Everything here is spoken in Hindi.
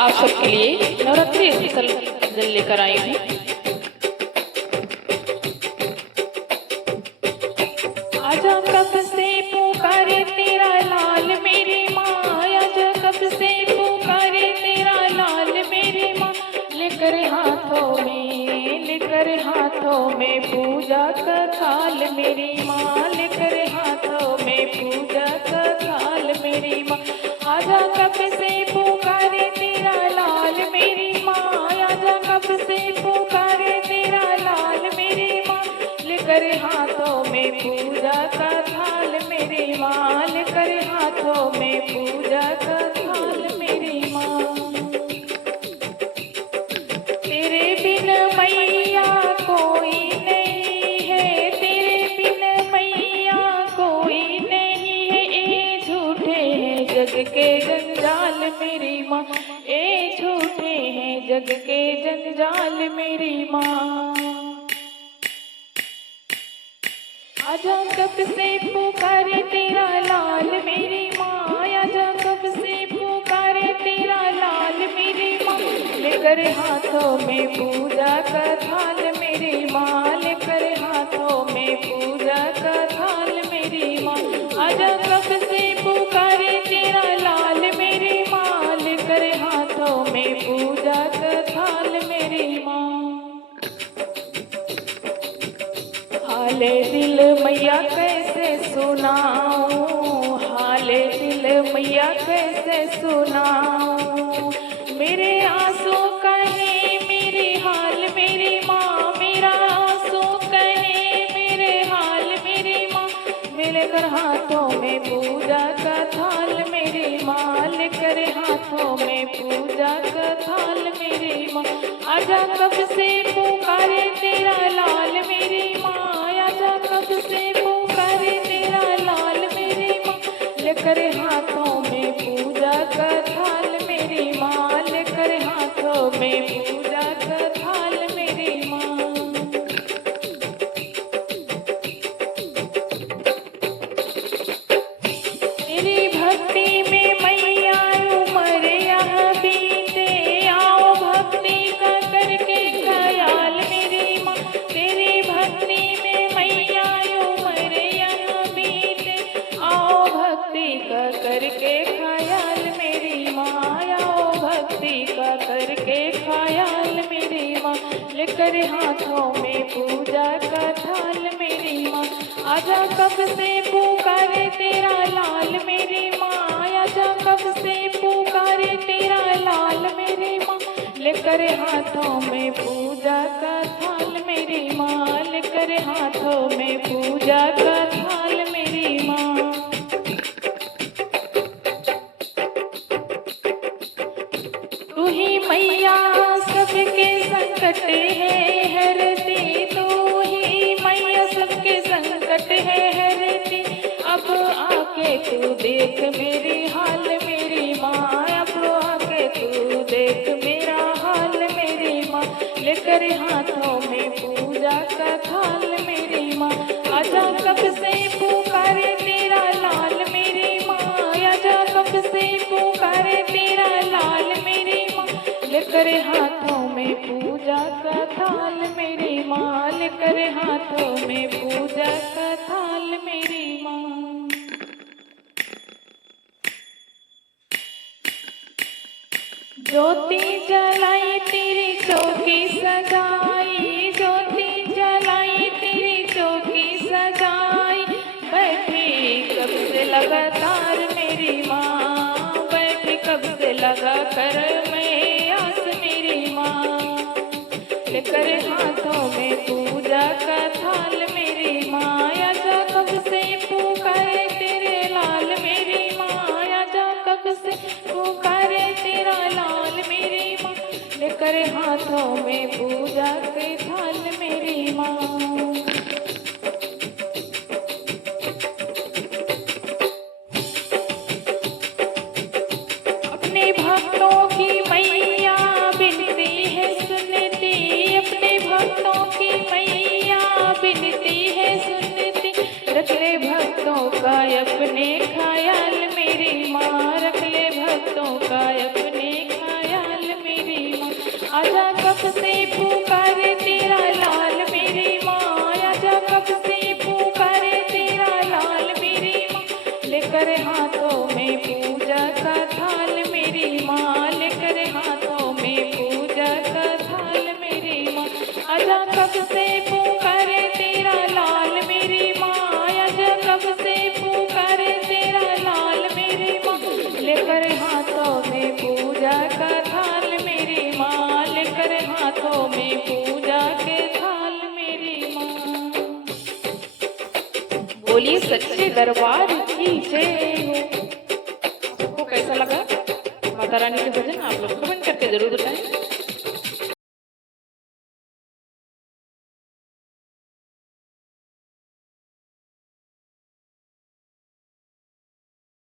आप सबके लिए नवरात्रि स्पेशल गजल लेकर आई हूँ। आजा कब से पुकारे तेरा लाल मेरी माँ, आजा कब से पुकारे तेरा लाल मेरी माँ, लेकर हाथों में पूजा का थाल मेरी माँ, लेकर हाथों में पूजा का थाल मेरी माँ। आजा कब से पुकारे तेरा लाल मेरी माँ, आजा कब से पुकारे तेरा लाल मेरी माँ, लेकर हाथों में पूजा का थाल मेरी माँ, लेकर हाथों में पूजा का थाल मेरी माँ। तेरे बिन मैया कोई नहीं है, तेरे बिन मैया कोई नहीं है, ए झूठे हैं जग के जंजाल मेरी माँ, ए झूठे हैं जग के जंजाल मेरी माँ। आजा कब से पुकारे तेरा लाल मेरी माँ, आजा कब से पुकारे तेरा लाल मेरी माँ, लेकर हाथों में पूजा का थाल मेरी माँ, लेकर हाथों में पूजा का थाल मेरी माँ। आजा कब से पुकारे तेरा लाल मेरी माँ, लेकर हाथों में पूजा का थाल मेरी माँ। हाले दिल मैया कैसे सुनाऊं, हाले दिल मैया कैसे सुनाऊं, मेरे आंसू कहे मेरे हाल मेरी माँ, मेरा आंसू कहे मेरे हाल मेरी माँ, मिलकर हाथों में पूजा का थाल मेरी माँ, लेकर हाथों में पूजा का थाल मेरी माँ। आजा कब से पुकारे तेरा लाल मेरी माँ, आजा कब से पुकारे तेरा लाल मेरी माँ, लेकर हाथों में पूजा का थाल मेरी माँ, लेकर हाथों में पूजा का थाल मेरी माँ। तेरी भक्ति में मैया उमर यहाँ बीते, आओ भक्ति का करके ख्याल मेरी माँ, तेरी भक्ति में मैया उमर यहाँ बीते, आओ भक्ति का करके ख्याल मेरी माँ, आओ भक्ति का करके ख्याल मेरी माँ, लेकर हाथों में पूजा का थाल मेरी माँ। आजा कब से पुकारे तेरा लाल मेरी माँ, आजा कब से पुकारे तेरा लाल मेरी माँ, लेकर हाथों में पूजा का थाल मेरी माँ, लेकर हाथों में पूजा का थाल मेरी माँ। तू ही मैया सबके संकट है हरती, तू ही मैया सबके संकट है हरती, अब आके तू देख मेरी हाल मेरी माँ, अब आके तू देख मेरा हाल मेरी माँ, लेकर हाथों में पूजा का थाल मेरी माँ। आजा कब से पुकारे तेरा लाल मेरी माँ, आजा कब से पुकारे तेरा लाल मेरी माँ, लेकर हाथों में पूजा का थाल मेरी माँ, लेकर हाथों में पूजा का थाल मेरी माँ। ज्योति जलाई तेरी चौकी सजाई, ज्योति जलाई तेरी चौकी सजाई, बैठी कब से लगातार मेरी माँ, बैठी कब से लगा कर मैं आस मेरी माँ, लेकर हाथों में पूजा का थाल मेरी माँ। आजा कब से पुकारे तेरे लाल मेरी माँ, आजा कब से पुकारे तेरा लाल मेरी माँ, लेकर हाथों में पूजा के थाल मेरी माँ। अपने भक्तों की मैया बिनती है सुनती, अपने भक्तों की मैया बिनती है सुनती, रख ले भक्तों का अपने ख्याल मेरी माँ, रख ले भक्तों का अपने ख्याल आजा कब से पुकारे तेरा लाल मेरी माँ, आजा कब से पुकारे तेरा लाल मेरी माँ, लेकर हाथों में पूजा का थाल मेरी माँ, लेकर हाथों में पूजा का थाल मेरी माँ। आजा कब से पुकारे तेरा लाल मेरी माँ, आजा कब से पुकारे तेरा लाल मेरी माँ, लेकर हाथों में पूजा का थाल मेरी माँ, लेकर हाथों में पूजा के थाल मेरी माँ। बोलिए सच्चे दरबार की जय हो। आपको कैसा लगा माता रानी के भजन? आप लोग कमेंट करके जरूर बताएं।